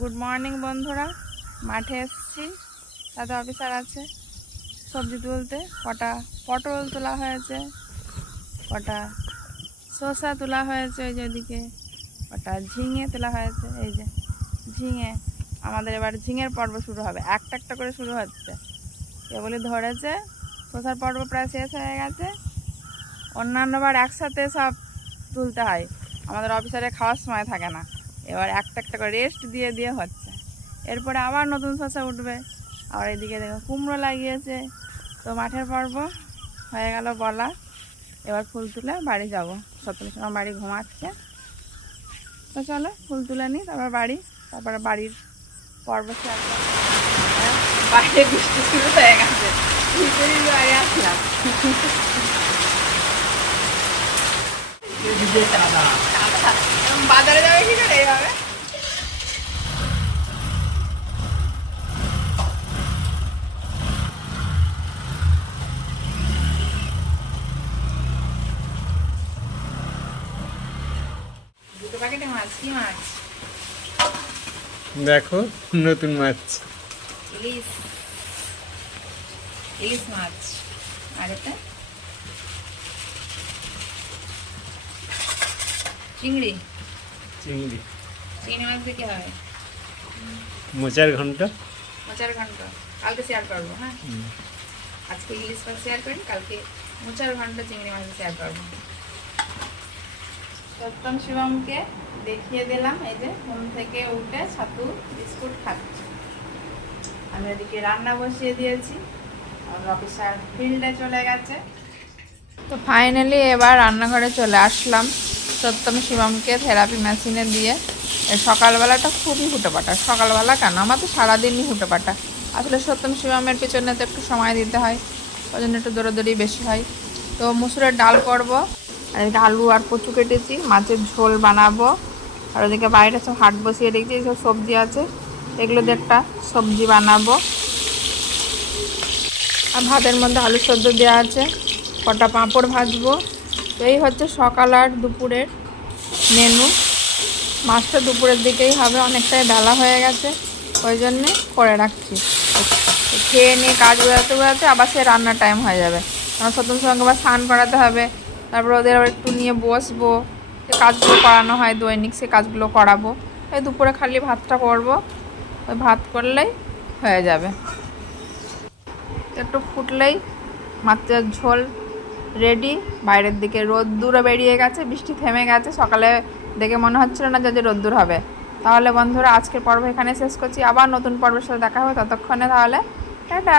Good morning বন্ধুরা। মাঠে এসেছি। দাদা অফিসার আছে। সবজি তুলতে। কটা পটল তোলা হয়েছে। কটা শসা তোলা হয়েছে ওই যে ওইদিকে। কটা ঝিঙে তোলা হয়েছে। এই যে ঝিঙে। আমাদের এবার ঝিঙের পর্ব শুরু হবে। একটা একটা করে শুরু হচ্ছে। কেবলই ধরেছে। শসার পর্ব প্রায় শেষ হয়ে গেছে। অন্যান্যবার একসাথে সব তুলতে হয়। আমাদের অফিসারে খাওয়ার সময় থাকে না। এবার একটা একটা করে রেস্ট দিয়ে দিয়ে হচ্ছে। এরপরে আবার নতুন শসা উঠবে। আবার এদিকে দেখো কুমড়ো লাগিয়েছে। তো মাঠের পর্ব হয়ে গেল বলা। এবার ফুল তুলে বাড়ি যাব। সপ্তমী সময় বাড়ি ঘুমাচ্ছে। তো চলো ফুল তুলে নিই তারপর বাড়ি। তারপরে বাড়ির পর্ব শেয়ার। হ্যাঁ, বাইরে বৃষ্টি শুরু হয়ে গেছে। ভিতরেই বাড়ি আসলাম। বাজারে যাবে কি করে এইভাবে মাছ কি মাছ? দেখো নতুন মাছ। ইলিশ। ইলিশ মাছ। আর এটা? চিংড়ি। চিংড়ি। চিংড়ি মাছ দিয়ে কি হবে মোচার ঘন্ট। মোচার ঘন্ট। কালকে শেয়ার করব হ্যাঁ? আজকে ইলিশ মাছ শেয়ার করি কালকে মোচার ঘন্ট চিংড়ি মাছ শেয়ার করব। সপ্তম শিবমকে দেখিয়ে দিলাম, এই যে ঘুম থেকে উঠে ছাতু, বিস্কুট খাচ্ছে। আমি ওদিকে রান্না বসিয়ে দিয়েছি আর অফিসার ফিল্ডে চলে গেছে। তো ফাইনালি এবার রান্নাঘরে চলে আসলাম সপ্তম শিবমকে থেরাপি মেশিনে দিয়ে। সকালবেলাটা খুবই হুটোপাটা, সকালবেলা কেন? আমার তো সারাদিনই হুটোপাটা। আসলে সপ্তম শিবমের পেছনে তো একটু সময় দিতে হয়, ওই জন্য একটু দৌড়াদৌড়ি বেশি হয়। তো মুসুরের ডাল করব আর এদিকে আলু আর কচু কেটেছি, মাছের ঝোল বানাবো। আর ওদিকে বাইরে সব হাট বসিয়ে রেখেছি সব সবজি আছে। এগুলো দিয়ে একটা সবজি বানাবো। আর ভাতের মধ্যে আলু সদ্য দেওয়া আছে, কটা পাঁপড় ভাজবো। এই হচ্ছে সকাল আর দুপুরের মেনু। মাছটা দুপুরের দিকেই হবে, অনেকটাই বেলা হয়ে গেছে, ওই জন্যে করে রাখছি। খেয়ে নিয়ে কাজ বেরোতে বেরোতে আবার সে রান্নার টাইম হয়ে যাবে। কারণ সত্যম সঙ্গে আবার স্নান করাতে হবে তারপর ওদের আবার একটু নিয়ে বসবো কাজগুলো করানো হয়, দৈনিক সে কাজগুলো করাবো। এই দুপুরে খালি ভাতটা করব। ওই ভাত করলেই হয়ে যাবে। একটু ফুটলেই মাছের ঝোল রেডি। বাইরের দিকে রোদ্দুরও বেরিয়ে গেছে, বৃষ্টি থেমে গেছে। সকালে দেখে মনে হচ্ছিল না যে রোদ্দুর হবে। তাহলে বন্ধুরা, আজকের পর্ব এখানে শেষ করছি। আবার নতুন পর্বের সাথে দেখা হবে। ততক্ষণে তাহলে টাটা!